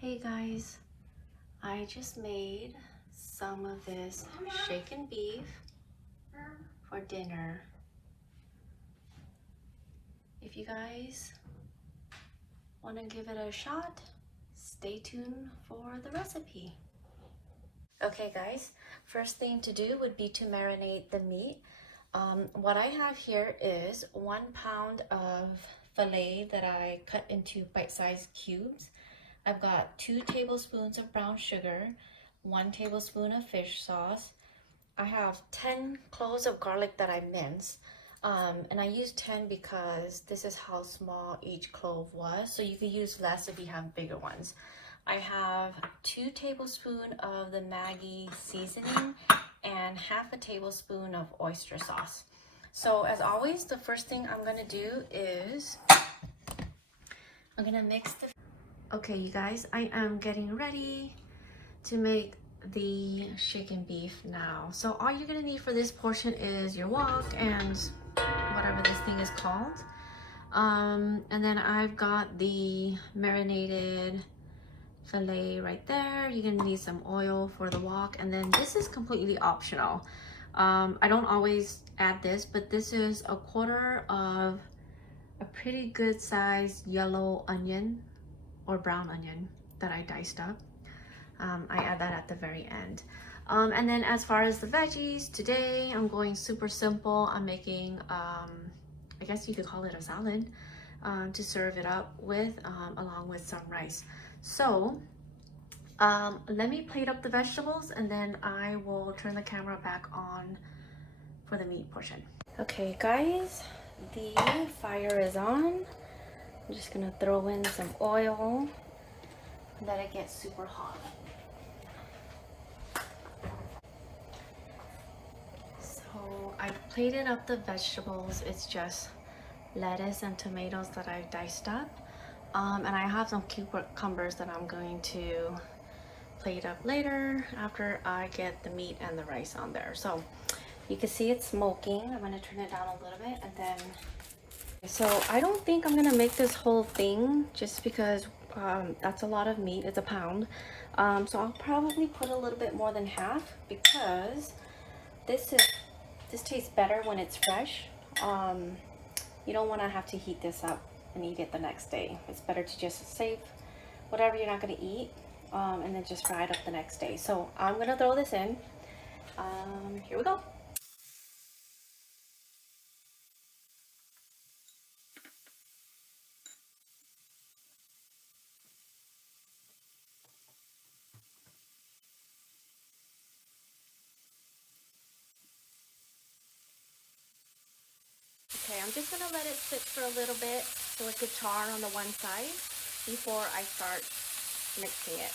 Hey guys, I just made some of this shaken beef for dinner. If you guys want to give it a shot, stay tuned for the recipe. Okay guys, first thing to do would be to marinate the meat. What I have here is 1 pound of filet that I cut into bite-sized cubes. I've got 2 tablespoons of brown sugar, 1 tablespoon of fish sauce. I have 10 cloves of garlic that I minced. And I used 10 because this is how small each clove was. So you could use less if you have bigger ones. I have 2 tablespoons of the Maggi seasoning and half a tablespoon of oyster sauce. So as always, the first thing I'm gonna do is I'm gonna mix the... Okay, you guys, I am getting ready to make the chicken beef now. So all you're gonna need for this portion is your wok and whatever this thing is called. And then I've got the marinated filet right there. You're gonna need some oil for the wok, and then this is completely optional. I don't always add this, but this is a quarter of a pretty good sized yellow onion or brown onion that I diced up. I add that at the very end. And then as far as the veggies, today I'm going super simple. I'm making, I guess you could call it a salad, to serve it up with, along with some rice. So let me plate up the vegetables and then I will turn the camera back on for the meat portion. Okay guys, the fire is on. I'm just gonna throw in some oil and let it get super hot. So I plated up the vegetables. It's just lettuce and tomatoes that I diced up. And I have some cucumbers that I'm going to plate up later after I get the meat and the rice on there. So you can see it's smoking. I'm gonna turn it down a little bit and then... So I don't think I'm gonna make this whole thing just because that's a lot of meat. It's a pound. So I'll probably put a little bit more than half because this tastes better when it's fresh. You don't want to have to heat this up and eat it the next day. It's better to just save whatever you're not going to eat and then just fry it up the next day. So I'm going to throw this in. Here we go. Okay, I'm just going to let it sit for a little bit so it could char on the one side before I start mixing it.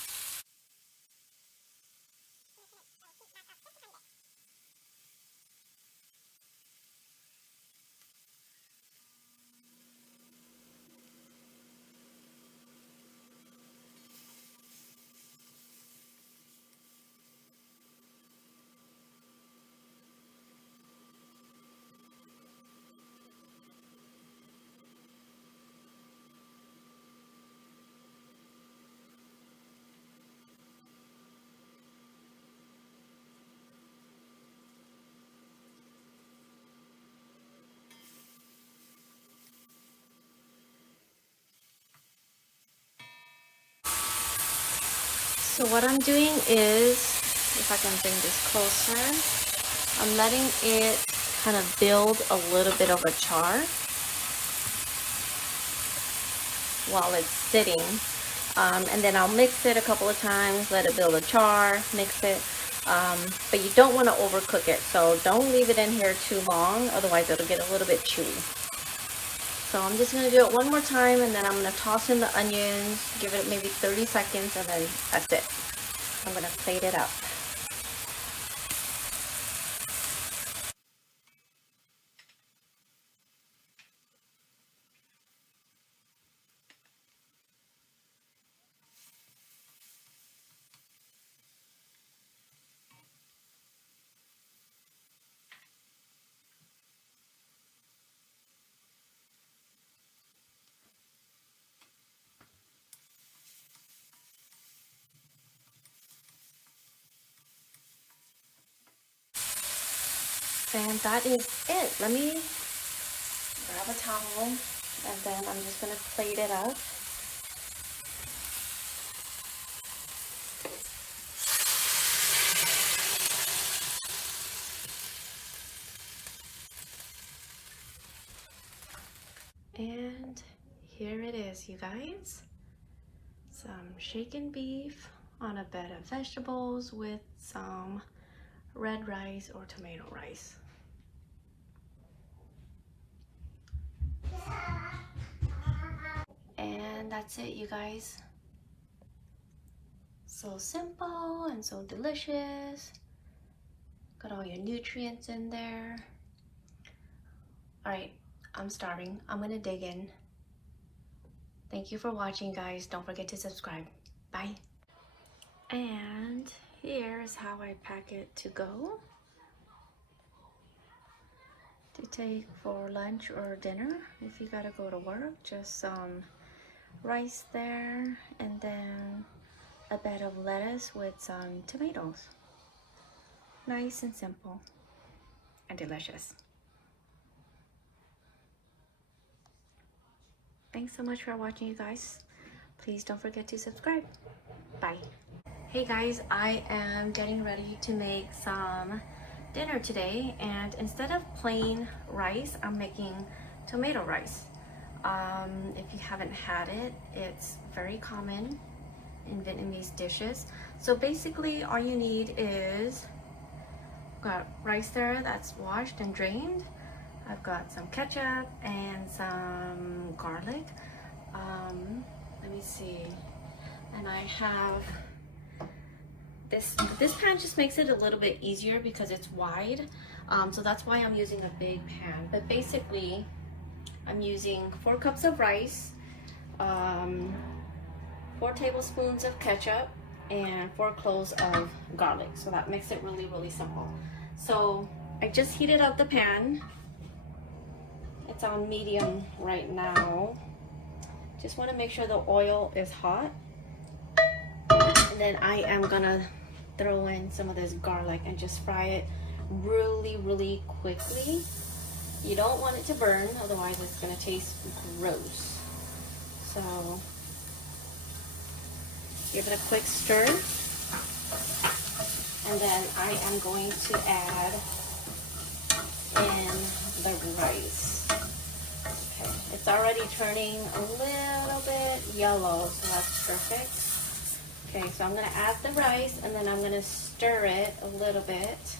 So what I'm doing is, if I can bring this closer, I'm letting it kind of build a little bit of a char while it's sitting. And then I'll mix it a couple of times, let it build a char, mix it. But you don't want to overcook it, so don't leave it in here too long, otherwise it'll get a little bit chewy. So I'm just going to do it one more time, and then I'm going to toss in the onions, give it maybe 30 seconds, and then that's it. I'm going to plate it up. And that is it. Let me grab a towel and then I'm just gonna plate it up. And here it is, you guys. Some shaken beef on a bed of vegetables with some red rice or tomato rice. And that's it, you guys. So simple and so delicious. Got all your nutrients in there. All right, I'm starving. I'm gonna dig in. Thank you for watching, guys. Don't forget to subscribe. Bye. And here's how I pack it to go. To take for lunch or dinner if you gotta go to work. Just some rice there and then a bed of lettuce with some tomatoes. Nice and simple and delicious. Thanks so much for watching, you guys. Please don't forget to subscribe. Bye. Hey guys, I am getting ready to make some dinner today, and instead of plain rice, I'm making tomato rice. If you haven't had it, it's very common in Vietnamese dishes. So basically all you need is, got rice there that's washed and drained. I've got some ketchup and some garlic. Let me see. And I have this pan just makes it a little bit easier because it's wide. So that's why I'm using a big pan. But basically, I'm using 4 cups of rice, 4 tablespoons of ketchup, and 4 cloves of garlic. So that makes it really, really simple. So I just heated up the pan. It's on medium right now. Just want to make sure the oil is hot. And then I am gonna throw in some of this garlic and just fry it really, really quickly. You don't want it to burn, otherwise it's gonna taste gross. So give it a quick stir. And then I am going to add in the rice. Okay, it's already turning a little bit yellow, so that's perfect. Okay, so I'm gonna add the rice and then I'm gonna stir it a little bit,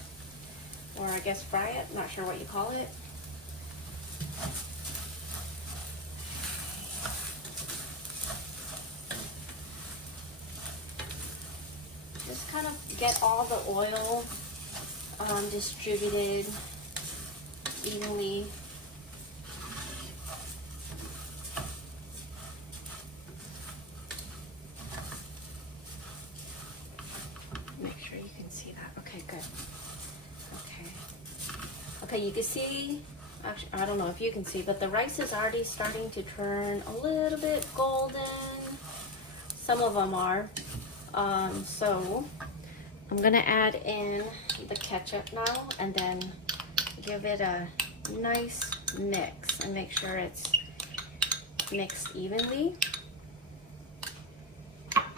or I guess fry it, not sure what you call it. Just kind of get all the oil distributed evenly. Make sure you can see that. Okay, good. Okay, you can see, actually, I don't know if you can see, but the rice is already starting to turn a little bit golden. Some of them are. So I'm gonna add in the ketchup now and then give it a nice mix and make sure it's mixed evenly. I'm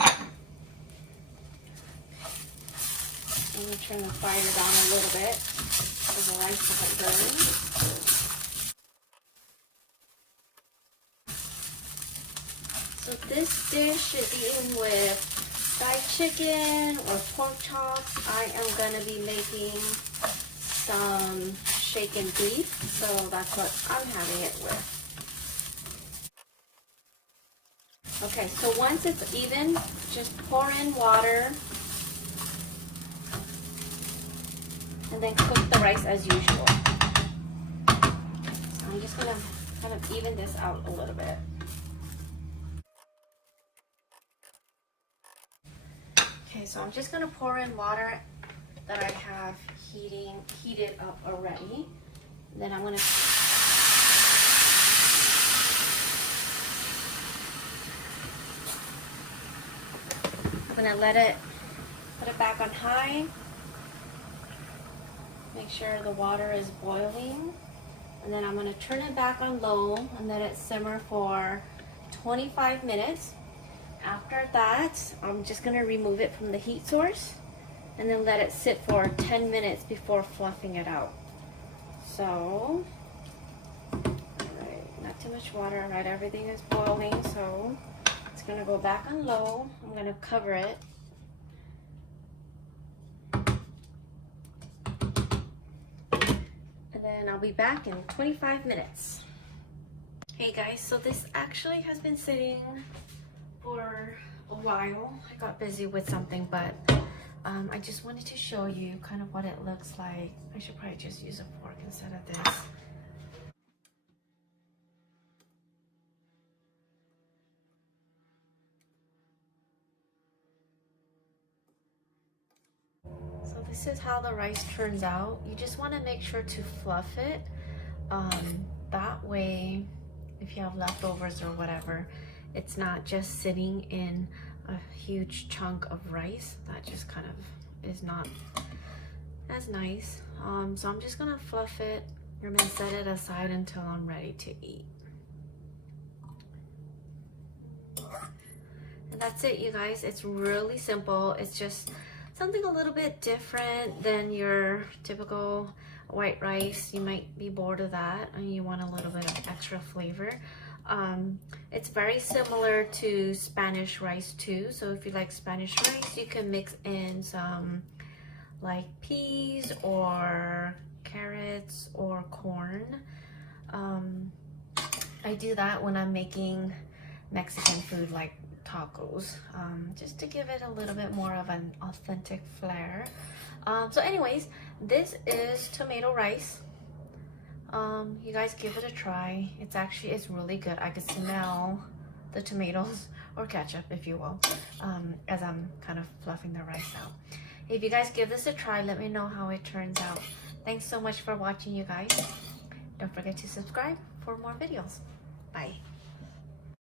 gonna turn the fire down a little bit so the rice doesn't burn. So this dish is eaten with fried chicken or pork chops. I am gonna be making some shaken beef, so that's what I'm having it with. Okay, so once it's even, just pour in water and then cook the rice as usual. So I'm just gonna kind of even this out a little bit. Okay, so I'm just gonna pour in water that I have heated up already. Then I'm gonna let it put it back on high. Make sure the water is boiling. And then I'm going to turn it back on low and let it simmer for 25 minutes. After that, I'm just going to remove it from the heat source and then let it sit for 10 minutes before fluffing it out. So, alright, not too much water. Alright, everything is boiling, so it's going to go back on low. I'm going to cover it. And then I'll be back in 25 minutes. Hey guys, so this actually has been sitting for a while. I got busy with something, but I just wanted to show you kind of what it looks like. I should probably just use a fork instead of this. So this is how the rice turns out. You just want to make sure to fluff it. That way, if you have leftovers or whatever, it's not just sitting in a huge chunk of rice. That just kind of is not as nice. So I'm just gonna fluff it and then set it aside until I'm ready to eat. And that's it, you guys. It's really simple. It's just something a little bit different than your typical white rice. You might be bored of that and you want a little bit of extra flavor. It's very similar to Spanish rice too. So if you like Spanish rice, you can mix in some like peas or carrots or corn. I do that when I'm making Mexican food like tacos, just to give it a little bit more of an authentic flair. So anyways, this is tomato rice. You guys give it a try. It's really good. I can smell the tomatoes or ketchup, if you will, as I'm kind of fluffing the rice out. If you guys give this a try, let me know how it turns out. Thanks so much for watching, you guys. Don't forget to subscribe for more videos. Bye.